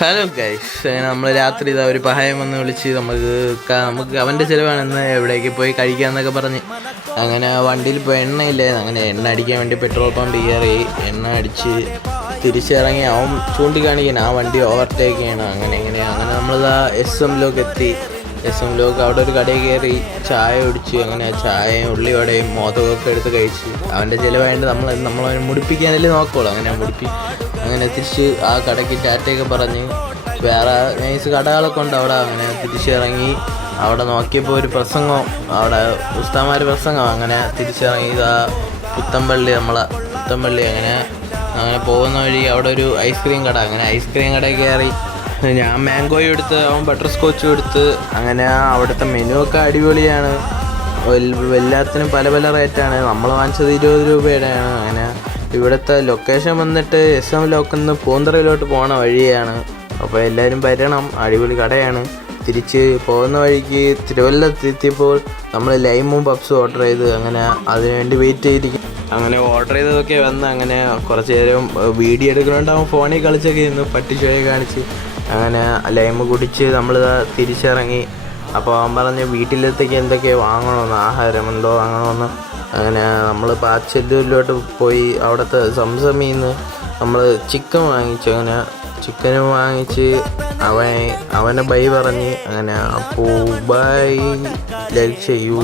Hello guys, നമ്മൾ രാത്രി ഇതാ ഒരു പഹായം വന്ന് വിളിച്ച് നമുക്ക് അവൻ്റെ ചിലവാണെന്ന് എവിടേക്ക് പോയി കഴിക്കാമെന്നൊക്കെ പറഞ്ഞ് അങ്ങനെ വണ്ടിയിൽ ഇപ്പോൾ എണ്ണയില്ലായിരുന്നു. അങ്ങനെ എണ്ണ അടിക്കാൻ വേണ്ടി പെട്രോൾ പമ്പ് കയറി എണ്ണ അടിച്ച് തിരിച്ചിറങ്ങി അവൻ ചൂണ്ടിക്കാണിക്കാൻ ആ വണ്ടി ഓവർടേക്ക് ചെയ്യണം. അങ്ങനെ നമ്മളിതാ SM-ലോക്ക് എത്തി. SM-ലോക്ക് അവിടെ ഒരു കടയിൽ കയറി ചായ കുടിച്ച് അങ്ങനെ ചായയും ഉള്ളിവടയും മോദകമൊക്കെ എടുത്ത് കഴിച്ച് അവൻ്റെ ചിലവായിട്ട് നമ്മളവനെ മുടിപ്പിക്കാനല്ലേ നോക്കുള്ളൂ. അങ്ങനെ തിരിച്ച് ആ കടയ്ക്ക് ടാറ്റയൊക്കെ പറഞ്ഞ് വേറെ നൈസ് കടകളൊക്കെ ഉണ്ട് അവിടെ. അങ്ങനെ തിരിച്ചിറങ്ങി അവിടെ നോക്കിയപ്പോൾ ഒരു പ്രസംഗം, അവിടെ ഉസ്താമാർ പ്രസംഗം. അങ്ങനെ തിരിച്ചിറങ്ങി ഇതാ പുത്തമ്പള്ളി അങ്ങനെ പോകുന്ന വഴി അവിടെ ഒരു ഐസ്ക്രീം കട. അങ്ങനെ ഐസ്ക്രീം കടയിൽ കയറി ഞാൻ മാംഗോയും എടുത്ത് അവൻ ബട്ടർ സ്കോച്ചും എടുത്ത്. അങ്ങനെ അവിടുത്തെ മെനു ഒക്കെ അടിപൊളിയാണ്. എല്ലാത്തിനും പല റേറ്റാണ്. നമ്മൾ വാങ്ങിച്ചത് 20 രൂപയുടെയാണ്. അങ്ങനെ ഇവിടുത്തെ ലൊക്കേഷൻ വന്നിട്ട് SM-ലോക്കിൽ നിന്ന് പൂന്തറയിലോട്ട് പോണ വഴിയാണ്. അപ്പോൾ എല്ലാവരും വരണം, അടിപൊളി കടയാണ്. തിരിച്ച് പോകുന്ന വഴിക്ക് തിരുവല്ലത്തെത്തിയപ്പോൾ നമ്മൾ ലൈമും പപ്സും ഓർഡർ ചെയ്ത് അങ്ങനെ അതിനുവേണ്ടി വെയിറ്റ് ചെയ്തിരിക്കും. അങ്ങനെ ഓർഡർ ചെയ്തതൊക്കെ വന്ന് അങ്ങനെ കുറച്ച് നേരം വീഡിയോ എടുക്കുന്നുണ്ട്. അവൻ ഫോണിൽ കളിച്ചൊക്കെ ഇരുന്നു പട്ടിച്ചോയെ കാണിച്ച്. അങ്ങനെ ലൈമ് കുടിച്ച് നമ്മൾ തിരിച്ചിറങ്ങി. അപ്പോൾ അവൻ പറഞ്ഞ് വീട്ടിലത്തേക്ക് എന്തൊക്കെയോ വാങ്ങണമെന്ന്, ആഹാരം എന്തോ വാങ്ങണമെന്ന്. അങ്ങനെ നമ്മൾ പാച്ചല്ലൂരിലോട്ട് പോയി അവിടുത്തെ സംസമിന്ന് നമ്മൾ ചിക്കൻ വാങ്ങിച്ചു. അങ്ങനെ ചിക്കനും വാങ്ങിച്ച് അവനെ ബൈ പറഞ്ഞ് അങ്ങനെ അപ്പോൾ ബൈ, ലൈക്ക് ചെയ്യൂ.